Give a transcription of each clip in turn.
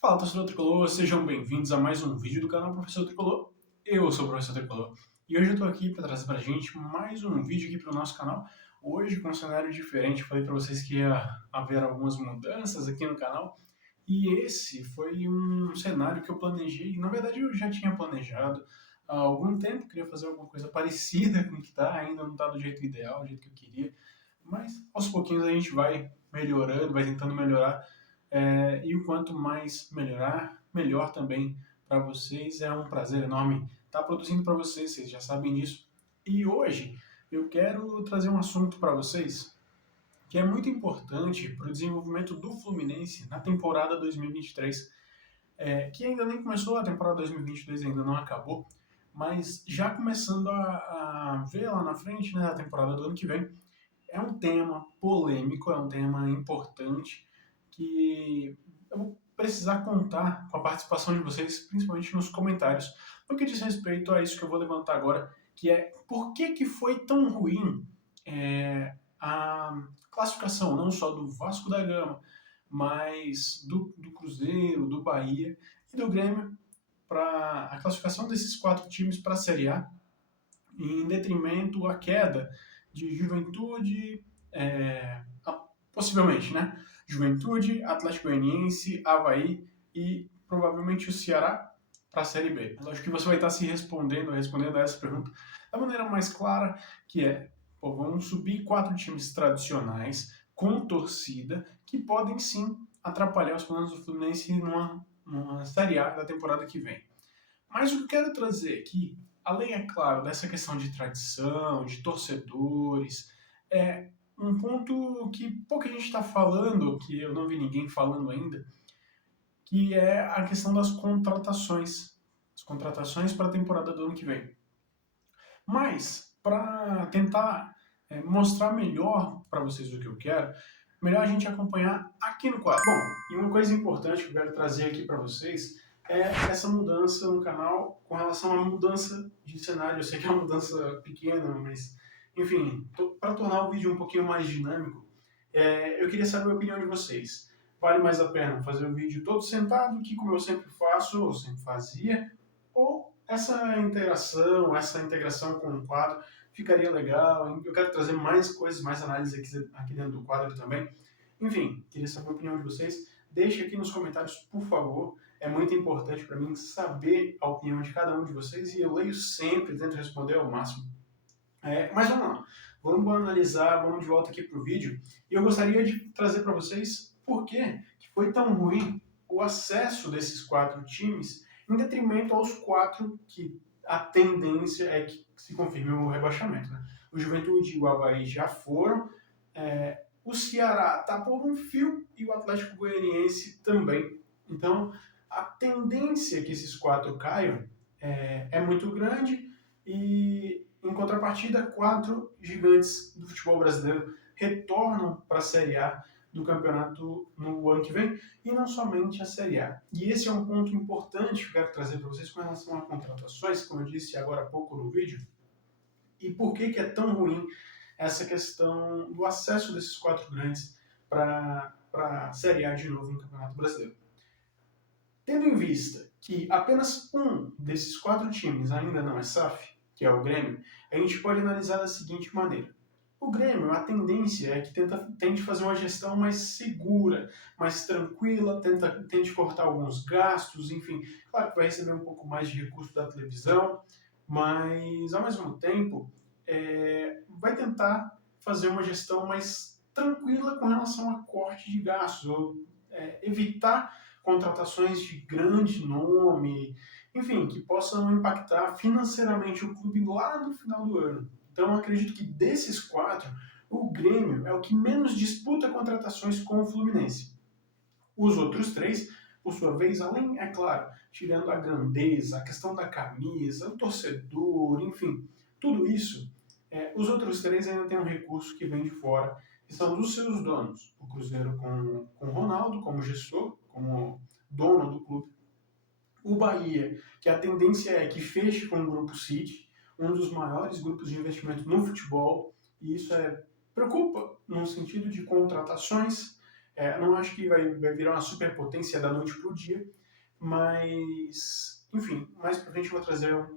Fala, torcedor Tricolor, sejam bem-vindos a mais um vídeo do canal Professor Tricolor. Eu sou o Professor Tricolor e hoje eu tô aqui para trazer pra gente mais um vídeo aqui pro nosso canal. Hoje com um cenário diferente, falei para vocês que ia haver algumas mudanças aqui no canal e esse foi um cenário que eu planejei. Na verdade, eu já tinha planejado há algum tempo, queria fazer alguma coisa parecida com o que tá, ainda não tá do jeito ideal, do jeito que eu queria, mas aos pouquinhos a gente vai melhorando, vai tentando melhorar e o quanto mais melhorar, melhor também para vocês. É um prazer enorme estar produzindo para vocês, vocês já sabem disso. E hoje eu quero trazer um assunto para vocês que é muito importante para o desenvolvimento do Fluminense na temporada 2023, que ainda nem começou, a temporada 2022 ainda não acabou, mas já começando a ver lá na frente, né, a temporada do ano que vem. É um tema polêmico, é um tema importante que eu vou precisar contar com a participação de vocês, principalmente nos comentários, no que diz respeito a isso que eu vou levantar agora, que é por que foi tão ruim a classificação, não só do Vasco da Gama, mas do Cruzeiro, do Bahia e do Grêmio, para a classificação desses quatro times para a Série A, em detrimento à queda de Juventude, possivelmente, né? Juventude, Atlético Goianiense, Avaí e provavelmente o Ceará para a Série B. Eu acho que você vai estar se respondendo a essa pergunta da maneira mais clara, que é, pô, vamos subir quatro times tradicionais com torcida que podem sim atrapalhar os planos do Fluminense numa Série A da temporada que vem. Mas o que eu quero trazer aqui, além, é claro, dessa questão de tradição, de torcedores, é um ponto que pouca gente está falando, que eu não vi ninguém falando ainda, que é a questão das contratações. As contratações para a temporada do ano que vem. Mas, para tentar mostrar melhor para vocês o que eu quero, melhor a gente acompanhar aqui no quadro. Bom, e uma coisa importante que eu quero trazer aqui para vocês é essa mudança no canal com relação à mudança de cenário. Eu sei que é uma mudança pequena, mas, enfim, para tornar o vídeo um pouquinho mais dinâmico, eu queria saber a opinião de vocês. Vale mais a pena fazer o vídeo todo sentado, que como eu sempre faço, ou sempre fazia, ou essa integração com o quadro ficaria legal. Eu quero trazer mais coisas, mais análises aqui dentro do quadro também. Enfim, queria saber a opinião de vocês. Deixe aqui nos comentários, por favor. É muito importante para mim saber a opinião de cada um de vocês e eu leio sempre, tento responder ao máximo. Mas vamos lá, vamos analisar, vamos de volta aqui para o vídeo. E eu gostaria de trazer para vocês por que foi tão ruim o acesso desses quatro times, em detrimento aos quatro que a tendência é que se confirme o rebaixamento. Né? O Juventude e o Avaí já foram, o Ceará está por um fio e o Atlético Goianiense também. Então, a tendência que esses quatro caiam é muito grande e, em contrapartida, quatro gigantes do futebol brasileiro retornam para a Série A do campeonato no ano que vem, e não somente a Série A. E esse é um ponto importante que eu quero trazer para vocês com relação a contratações, como eu disse agora há pouco no vídeo, e por que é tão ruim essa questão do acesso desses quatro grandes para a Série A de novo no Campeonato Brasileiro. Tendo em vista que apenas um desses quatro times ainda não é SAF, que é o Grêmio, a gente pode analisar da seguinte maneira. O Grêmio, a tendência é que tente fazer uma gestão mais segura, mais tranquila, tente cortar alguns gastos, enfim. Claro que vai receber um pouco mais de recurso da televisão, mas, ao mesmo tempo, vai tentar fazer uma gestão mais tranquila com relação a corte de gastos, ou evitar contratações de grande nome, enfim, que possam impactar financeiramente o clube lá no final do ano. Então, eu acredito que desses quatro, o Grêmio é o que menos disputa contratações com o Fluminense. Os outros três, por sua vez, além, é claro, tirando a grandeza, a questão da camisa, o torcedor, enfim, tudo isso, os outros três ainda têm um recurso que vem de fora, que são dos seus donos. O Cruzeiro com o Ronaldo como gestor, como dono do clube. O Bahia, que a tendência é que feche com o Grupo City, um dos maiores grupos de investimento no futebol, e isso preocupa no sentido de contratações, Não acho que vai virar uma superpotência da noite para o dia, mas, enfim, mais para frente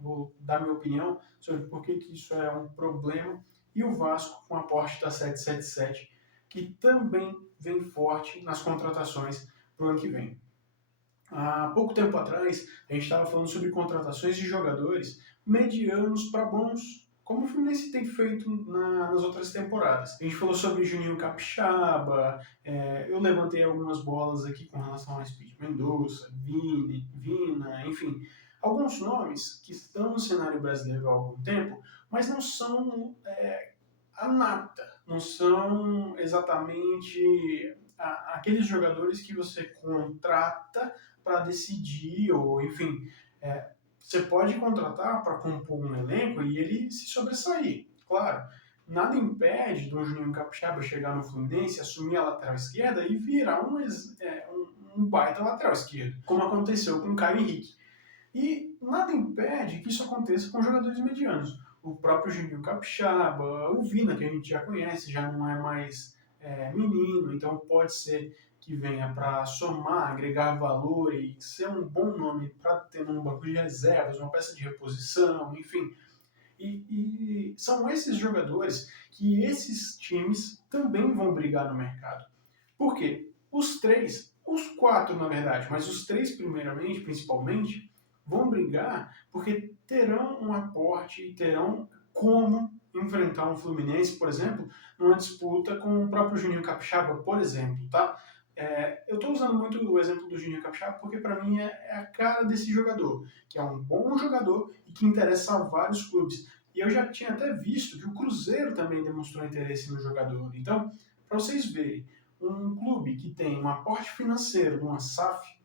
vou dar minha opinião sobre por que isso é um problema. E o Vasco com a aporte da 777, que também vem forte nas contratações para o ano que vem. Há pouco tempo atrás, a gente estava falando sobre contratações de jogadores medianos para bons, como o Fluminense tem feito nas outras temporadas. A gente falou sobre Juninho Capixaba, eu levantei algumas bolas aqui com relação a Speed Mendonça, Vina, enfim, alguns nomes que estão no cenário brasileiro há algum tempo, mas não são a nata, não são exatamente aqueles jogadores que você contrata para decidir, ou enfim, você pode contratar para compor um elenco e ele se sobressair. Claro, nada impede do Juninho Capixaba chegar no Fluminense, assumir a lateral esquerda e virar um baita lateral esquerdo, como aconteceu com o Caio Henrique. E nada impede que isso aconteça com jogadores medianos. O próprio Juninho Capixaba, o Vina, que a gente já conhece, já não é mais menino, então pode ser que venha para somar, agregar valor e ser um bom nome para ter um banco de reservas, uma peça de reposição, enfim. E são esses jogadores que esses times também vão brigar no mercado. Por quê? Os quatro na verdade, mas os três primeiramente, principalmente, vão brigar porque terão um aporte e terão como enfrentar um Fluminense, por exemplo, numa disputa com o próprio Juninho Capixaba, por exemplo, tá? Eu estou usando muito o exemplo do Juninho Capixaba porque para mim é a cara desse jogador, que é um bom jogador e que interessa a vários clubes. E eu já tinha até visto que o Cruzeiro também demonstrou interesse no jogador. Então, para vocês verem, um clube que tem um aporte financeiro de uma SAF,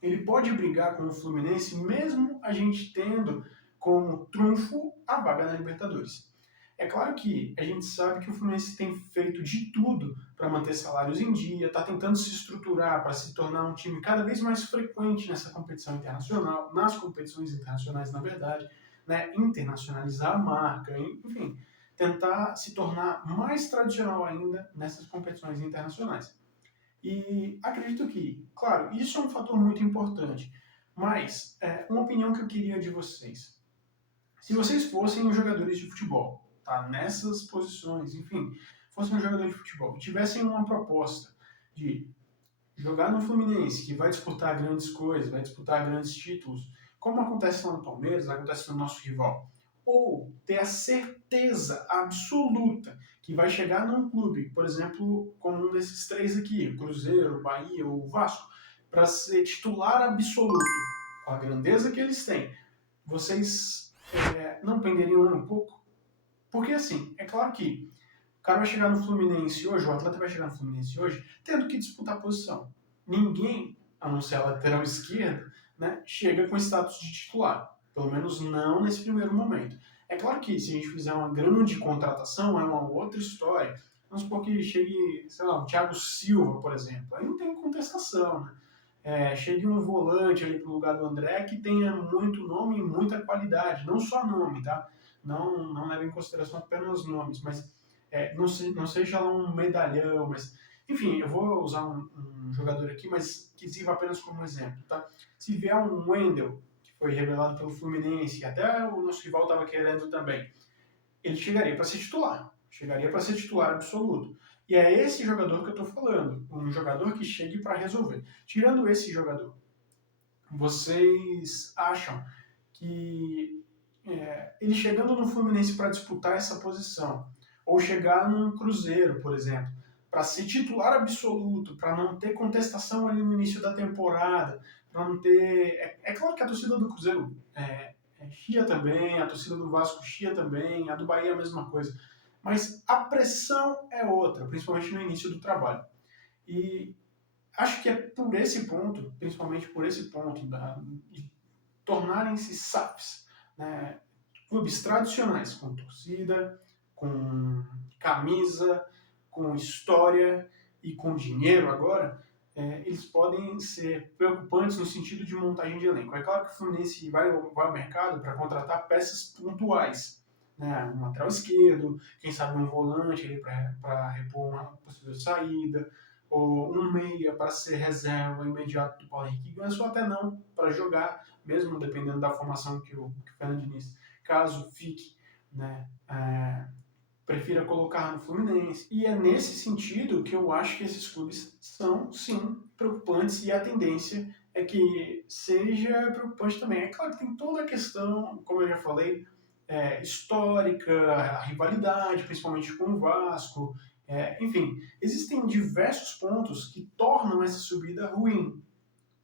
ele pode brigar com o Fluminense mesmo a gente tendo como trunfo a vaga na Libertadores. É claro que a gente sabe que o Fluminense tem feito de tudo para manter salários em dia, está tentando se estruturar para se tornar um time cada vez mais frequente nessa competição internacional, nas competições internacionais, na verdade, né? Internacionalizar a marca, enfim, tentar se tornar mais tradicional ainda nessas competições internacionais. E acredito que, claro, isso é um fator muito importante, mas uma opinião que eu queria de vocês. Se vocês fossem os jogadores de futebol, tá? Nessas posições, enfim, fossem um jogador de futebol, tivessem uma proposta de jogar no Fluminense, que vai disputar grandes coisas, vai disputar grandes títulos, como acontece lá no Palmeiras, acontece no nosso rival, ou ter a certeza absoluta que vai chegar num clube, por exemplo, como um desses três aqui, Cruzeiro, Bahia ou Vasco, para ser titular absoluto, com a grandeza que eles têm, vocês não penderiam um pouco? Porque assim, é claro que o cara vai chegar no Fluminense hoje, o atleta vai chegar no Fluminense hoje, tendo que disputar a posição. Ninguém, a não ser a lateral esquerda, né, chega com status de titular. Pelo menos não nesse primeiro momento. É claro que se a gente fizer uma grande contratação, é uma outra história. Vamos supor que chegue, sei lá, o Thiago Silva, por exemplo. Aí não tem contestação, né? Chegue um volante ali para o lugar do André que tenha muito nome e muita qualidade. Não só nome, tá? Não leva em consideração apenas nomes, mas não seja lá um medalhão, mas enfim, eu vou usar um jogador aqui, mas que sirva apenas como exemplo, tá? Se vier um Wendel, que foi revelado pelo Fluminense, até o nosso rival estava querendo também, ele chegaria para ser titular absoluto. E é esse jogador que eu estou falando, um jogador que chegue para resolver. Tirando esse jogador, vocês acham que ele chegando no Fluminense para disputar essa posição, ou chegar num Cruzeiro, por exemplo, para ser titular absoluto, para não ter contestação ali no início da temporada, para não ter. Claro que a torcida do Cruzeiro chia também, a torcida do Vasco chia também, a do Bahia é a mesma coisa. Mas a pressão é outra, principalmente no início do trabalho. E acho que é por esse ponto, principalmente por esse ponto, de tornarem-se SAFs, né, clubes tradicionais, com torcida, com camisa, com história e com dinheiro agora, eles podem ser preocupantes no sentido de montagem de elenco. É claro que o Fluminense vai ao mercado para contratar peças pontuais, né? Um lateral esquerdo, quem sabe um volante para repor uma possível saída, ou um meia para ser reserva imediato do Paulo Henrique Ganso, ou até não para jogar, mesmo dependendo da formação que o Fernando Diniz, caso fique, né, prefira colocar no Fluminense. E é nesse sentido que eu acho que esses clubes são, sim, preocupantes, e a tendência é que seja preocupante também. É claro que tem toda a questão, como eu já falei, histórica, a rivalidade, principalmente com o Vasco, enfim, existem diversos pontos que tornam essa subida ruim,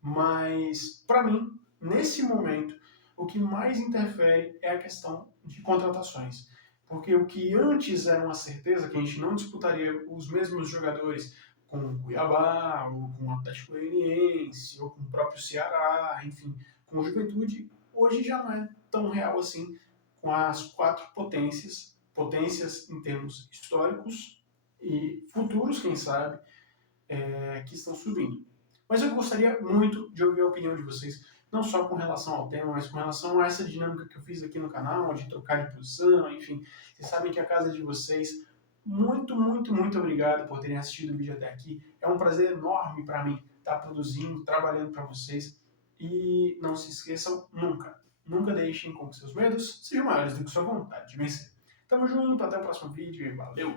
mas para mim, nesse momento, o que mais interfere é a questão de contratações. Porque o que antes era uma certeza, que a gente não disputaria os mesmos jogadores com o Cuiabá, ou com o Atlético Goianiense, ou com o próprio Ceará, enfim, com o Juventude, hoje já não é tão real assim, com as quatro potências em termos históricos e futuros, quem sabe, que estão subindo. Mas eu gostaria muito de ouvir a opinião de vocês, não só com relação ao tema, mas com relação a essa dinâmica que eu fiz aqui no canal, de trocar de posição, enfim. Vocês sabem que a casa é de vocês. Muito, muito, muito obrigado por terem assistido o vídeo até aqui. É um prazer enorme para mim estar produzindo, trabalhando para vocês. E não se esqueçam nunca, nunca deixem com que seus medos sejam maiores do que sua vontade de vencer. Tamo junto, até o próximo vídeo e valeu!